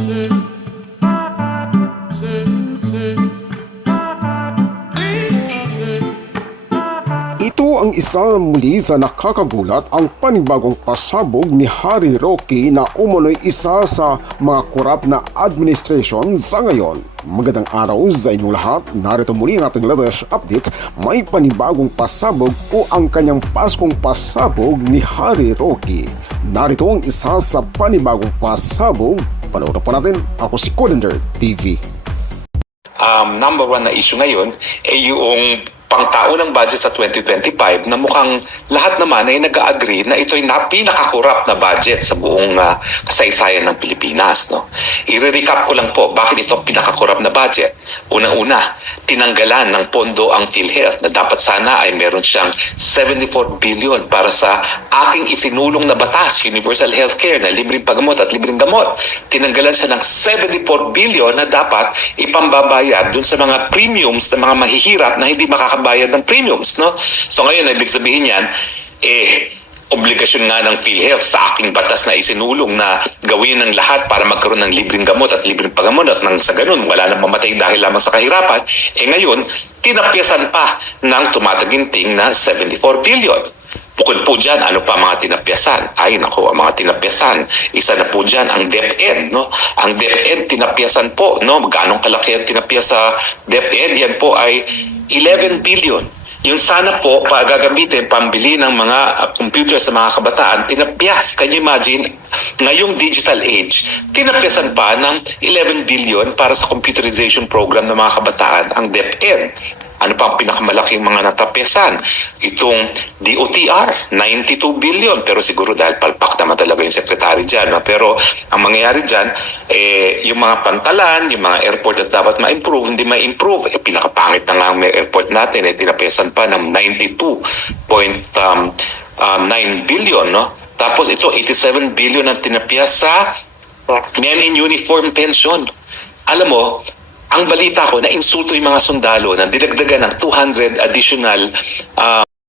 Ito ang isa muli sa nakakagulat ang panibagong pasabog ni Harry Roque na umunoy isa sa mga korap na administration sa ngayon. Magandang araw sa inyong lahat. Narito muli ang ating latest update. May panibagong pasabog o ang kanyang Paskong pasabog ni Harry Roque. Narito ang isa sa panibagong pasabog. Panoorin pa natin. Ako si Codender TV. Number one na issue ngayon ay yung pangtaunang budget sa 2025 na mukhang lahat naman ay nag-agree na ito'y pinakakurap na budget sa buong kasaysayan ng Pilipinas. No? I-recap ko lang po bakit ito pinakakurap na budget. Unang-una, tinanggalan ng pondo ang PhilHealth na dapat sana ay meron siyang 74 billion para sa aking isinulong na batas, Universal Healthcare na libreng paggamot at libreng gamot. Tinanggalan siya ng 74 billion na dapat ipambabayad dun sa mga premiums ng mga mahihirap na hindi makakabayad ng premiums, no? So ngayon, ibig sabihin yan, obligasyon nga ng PhilHealth sa aking batas na isinulong na gawin ng lahat para magkaroon ng libreng gamot at libreng paggamot at nang sa ganun, wala nang mamatay dahil lamang sa kahirapan, ngayon, tinapyasan pa ng tumataginting na 74 billion. Bukod po dyan, ano pa mga tinapyasan? Ay, naku, ang mga tinapyasan. Isa na po dyan, ang DepEd, no? Ang DepEd, tinapyasan po, no? Ganong kalaki ang tinapyas sa DepEd? Yan po ay 11 billion. Yung sana po, gagamitin, pambili ng mga computer sa mga kabataan, tinapyas. Can you imagine? Ngayong digital age, tinapyasan pa ng 11 billion para sa computerization program ng mga kabataan, ang DepEd. Ano pa ang pinakamalaking mga natapyasan? Itong DOTR, 92 billion. Pero siguro dahil palpak naman talaga yung sekretary dyan. No? Pero ang mangyayari dyan, yung mga pantalan, yung mga airport na dapat ma-improve, hindi ma-improve. Pinakapangit na nga ang airport natin. Tinapyasan pa ng 92.9 billion. No? Tapos ito, 87 billion ang tinapyas sa men in uniform pension. Alam mo, ang balita ko na insulto yung mga sundalo na dinagdagan ng 200 additional